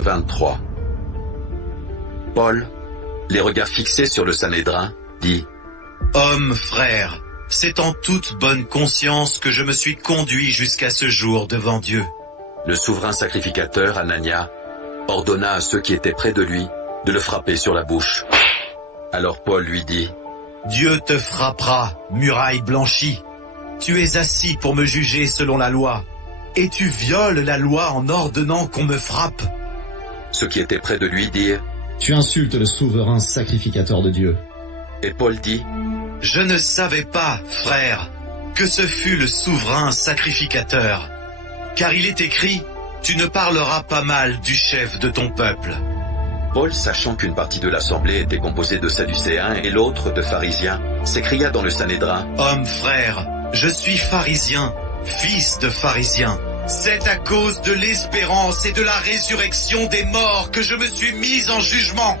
23. Paul, les regards fixés sur le Sanhédrin, dit: Homme, frère, c'est en toute bonne conscience que je me suis conduit jusqu'à ce jour devant Dieu. Le souverain sacrificateur, Anania, ordonna à ceux qui étaient près de lui de le frapper sur la bouche. Alors Paul lui dit: Dieu te frappera, muraille blanchie. Tu es assis pour me juger selon la loi, et tu violes la loi en ordonnant qu'on me frappe. Ceux qui étaient près de lui dirent: Tu insultes le souverain sacrificateur de Dieu. Et Paul dit: Je ne savais pas, frère, que ce fût le souverain sacrificateur. Car il est écrit, tu ne parleras pas mal du chef de ton peuple. Paul, sachant qu'une partie de l'assemblée était composée de Sadducéens et l'autre de pharisiens, s'écria dans le Sanhédrin: Homme, frère, je suis pharisien, fils de pharisien. C'est à cause de l'espérance et de la résurrection des morts que je me suis mis en jugement.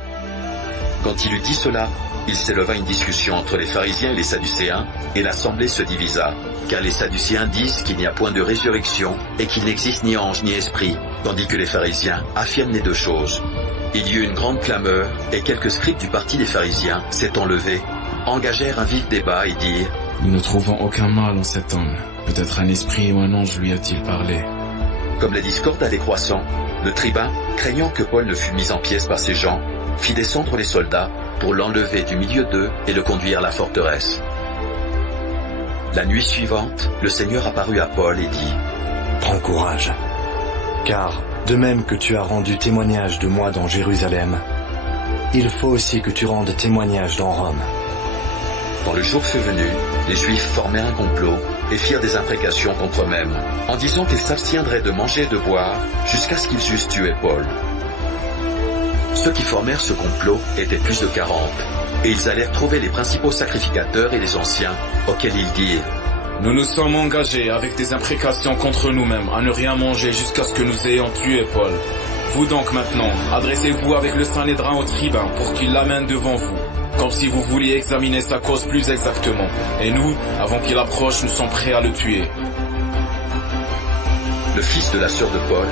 Quand il eut dit cela, il s'éleva une discussion entre les pharisiens et les sadducéens, et l'assemblée se divisa, car les sadducéens disent qu'il n'y a point de résurrection et qu'il n'existe ni ange ni esprit, tandis que les pharisiens affirment les deux choses. Il y eut une grande clameur, et quelques scribes du parti des pharisiens, s'étant levés, engagèrent un vif débat et dirent: Nous ne trouvons aucun mal en cet homme. Peut-être un esprit ou un ange lui a-t-il parlé. Comme la discorde allait croissant, le tribun, craignant que Paul ne fût mis en pièces par ces gens, fit descendre les soldats pour l'enlever du milieu d'eux et le conduire à la forteresse. La nuit suivante, le Seigneur apparut à Paul et dit: Prends courage, car de même que tu as rendu témoignage de moi dans Jérusalem, il faut aussi que tu rendes témoignage dans Rome. Quand le jour fut venu, les Juifs formèrent un complot et firent des imprécations contre eux-mêmes, en disant qu'ils s'abstiendraient de manger et de boire jusqu'à ce qu'ils eussent tué Paul. Ceux qui formèrent ce complot étaient plus de 40, et ils allèrent trouver les principaux sacrificateurs et les anciens, auxquels ils dirent: Nous nous sommes engagés avec des imprécations contre nous-mêmes à ne rien manger jusqu'à ce que nous ayons tué Paul. Vous donc maintenant, adressez-vous avec le Sanhédrin au tribun pour qu'il l'amène devant vous, comme si vous vouliez examiner sa cause plus exactement. Et nous, avant qu'il approche, nous sommes prêts à le tuer. Le fils de la sœur de Paul,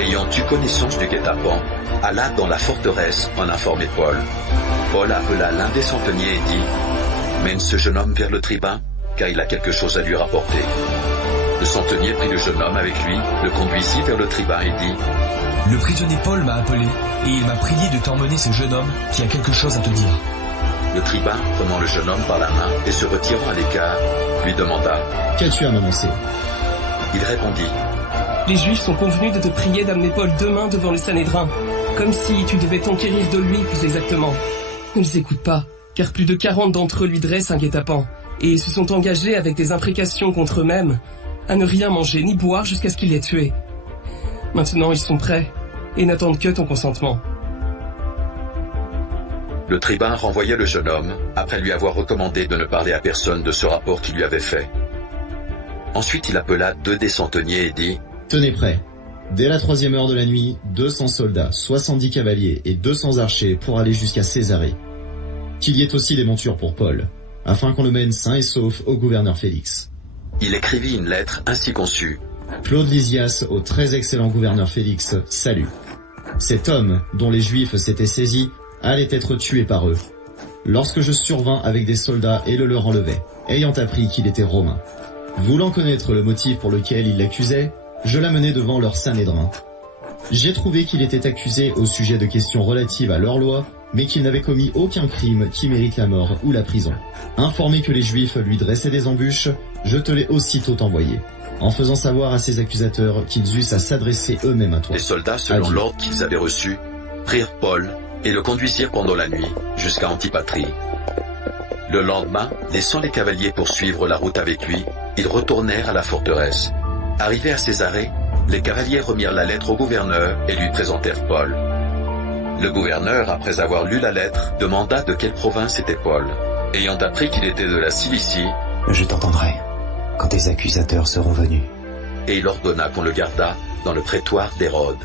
ayant eu connaissance du guet-apens, alla dans la forteresse en informer Paul. Paul appela l'un des centeniers et dit: Mène ce jeune homme vers le tribun, car il a quelque chose à lui rapporter. Le centenier prit le jeune homme avec lui, le conduisit vers le tribun et dit: Le prisonnier Paul m'a appelé, et il m'a prié de t'emmener ce jeune homme qui a quelque chose à te dire. Le tribun, prenant le jeune homme par la main et se retirant à l'écart, lui demanda: Qu'as-tu à m'annoncer? Il répondit: Les Juifs sont convenus de te prier d'amener Paul demain devant le Sanhédrin, comme si tu devais t'enquérir de lui plus exactement. Ne les écoute pas, car plus de 40 d'entre eux lui dressent un guet-apens, et se sont engagés avec des imprécations contre eux-mêmes, à ne rien manger ni boire jusqu'à ce qu'il les tué. Maintenant ils sont prêts, et n'attendent que ton consentement. Le tribun renvoya le jeune homme, après lui avoir recommandé de ne parler à personne de ce rapport qu'il lui avait fait. Ensuite il appela 2 des centeniers et dit: Tenez prêt. Dès la 3e heure de la nuit, 200 soldats, 70 cavaliers et 200 archers pour aller jusqu'à Césarée. Qu'il y ait aussi des montures pour Paul, afin qu'on le mène sain et sauf au gouverneur Félix. Il écrivit une lettre ainsi conçue: Claude Lysias au très excellent gouverneur Félix, salut. Cet homme, dont les Juifs s'étaient saisis, allait être tué par eux, lorsque je survins avec des soldats et le leur enlevai, ayant appris qu'il était romain. Voulant connaître le motif pour lequel ils l'accusaient, je l'amenai devant leur Sanhédrin. J'ai trouvé qu'il était accusé au sujet de questions relatives à leur loi, mais qu'il n'avait commis aucun crime qui mérite la mort ou la prison. Informé que les Juifs lui dressaient des embûches, je te l'ai aussitôt envoyé, en faisant savoir à ses accusateurs qu'ils eussent à s'adresser eux-mêmes à toi. Les soldats, selon l'ordre qu'ils avaient reçu, prirent Paul et le conduisirent pendant la nuit jusqu'à Antipatrie. Le lendemain, laissant les cavaliers poursuivre la route avec lui, ils retournèrent à la forteresse. Arrivés à Césarée, les cavaliers remirent la lettre au gouverneur et lui présentèrent Paul. Le gouverneur, après avoir lu la lettre, demanda de quelle province était Paul. Ayant appris qu'il était de la Cilicie, Je t'entendrai quand tes accusateurs seront venus. et il ordonna qu'on le gardât dans le prétoire d'Hérode.